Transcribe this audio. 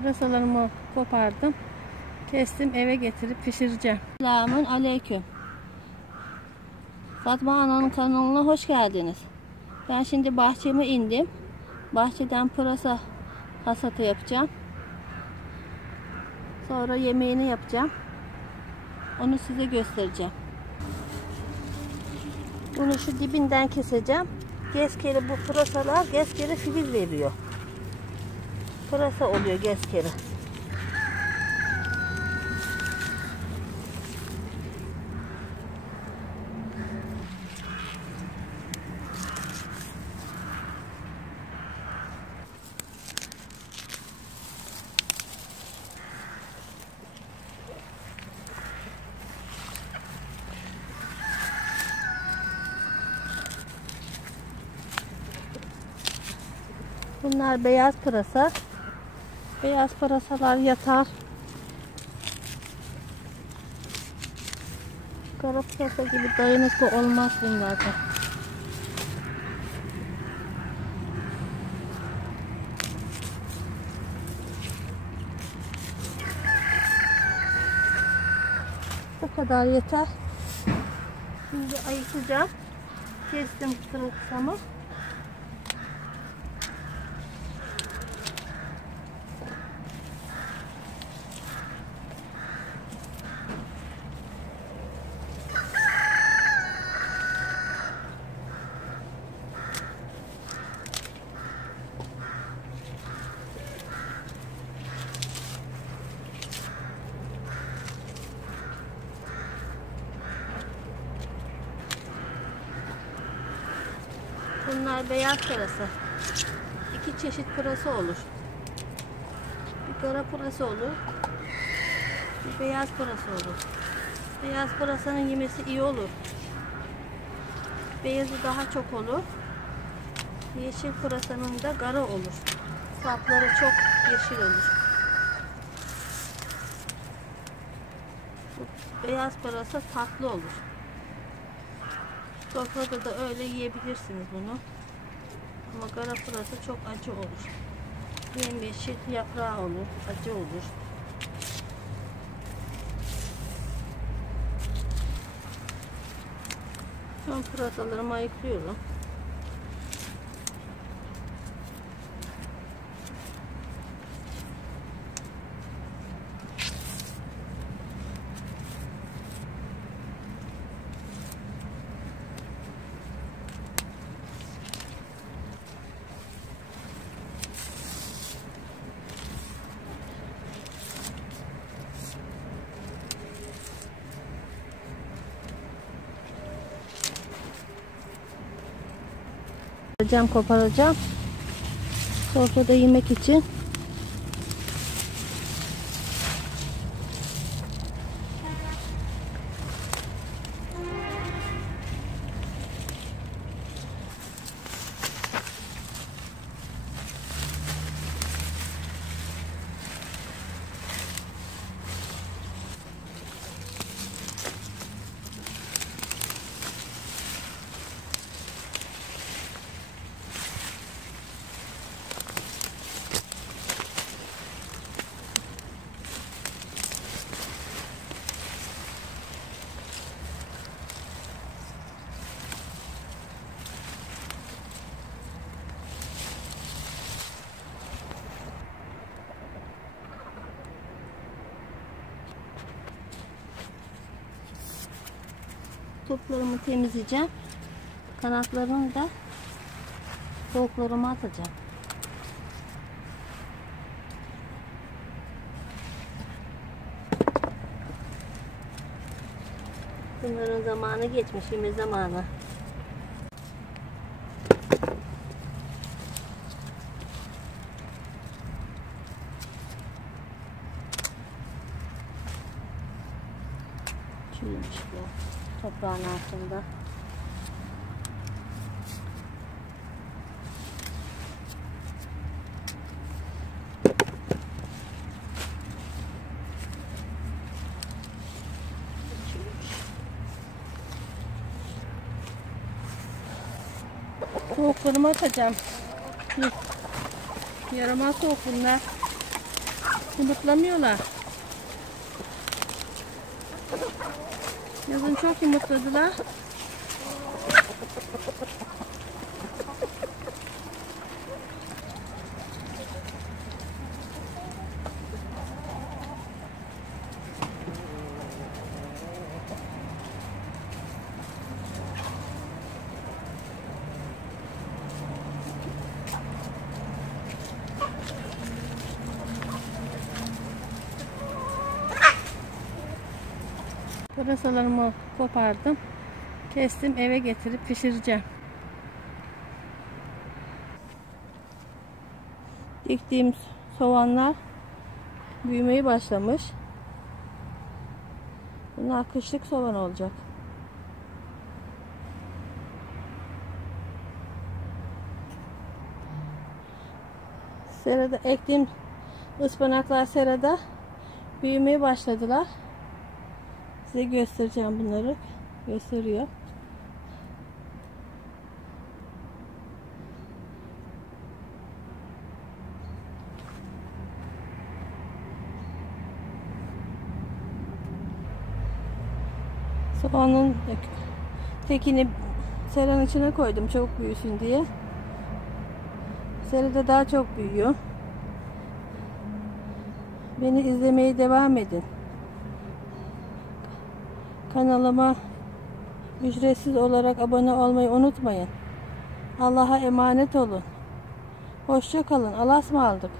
Pırasalarımı kopardım. Kestim, eve getirip pişireceğim. Selamun aleyküm. Fatma Ana'nın kanalına hoş geldiniz. Ben şimdi bahçeme indim. Bahçeden pırasa hasatı yapacağım. Sonra yemeğini yapacağım. Onu size göstereceğim. Bunu şu dibinden keseceğim. Gezkeri, bu pırasalar gezkeri filiz veriyor. Pırasa oluyor gezkeri. Bunlar beyaz pırasa. Beyaz pırasalar yatar. Kara pırasa gibi dayanıklı olmaz bunlardan. Bu kadar yeter. Şimdi ayıklayacağım. Kestim pırasamı. Bunlar beyaz pırasa. İki çeşit pırasa olur. Bir kara pırasa olur. Bir beyaz pırasa olur. Beyaz pırasanın yemesi iyi olur. Beyazı daha çok olur. Yeşil pırasanın da gara olur. Sapları çok yeşil olur. Bu beyaz pırasa tatlı olur. Sofrada da öyle yiyebilirsiniz bunu. Ama kara pırasa çok acı olur. Yemyeşil yaprağı olur, acı olur. Son pırasalarımı ayıklıyorum. Koparacağım. Sofrada yemek için. Toplarımı temizleyeceğim. Kanatlarını da tavuklarıma atacağım. Bunların zamanı geçmiş, yeme zamanı. Çürümüş bu toprağın altında. Tavuklarımı atacağım. Yaramaz tavuk bunlar. Yumurtlamıyorlar. Yazın çok yumurtladılar. Pırasalarımı kopardım. Kestim, eve getirip pişireceğim. Diktiğim soğanlar büyümeye başlamış. Bunlar kışlık soğan olacak. Serada ektiğim ıspanaklar serada büyümeye başladılar. Size göstereceğim bunları. Gösteriyor. Soğanın tekini seranın içine koydum çok büyüsün diye. Serada daha çok büyüyor. Beni izlemeye devam edin. Kanalıma ücretsiz olarak abone olmayı unutmayın. Allah'a emanet olun. Hoşça kalın. Allah'a ısmarladık.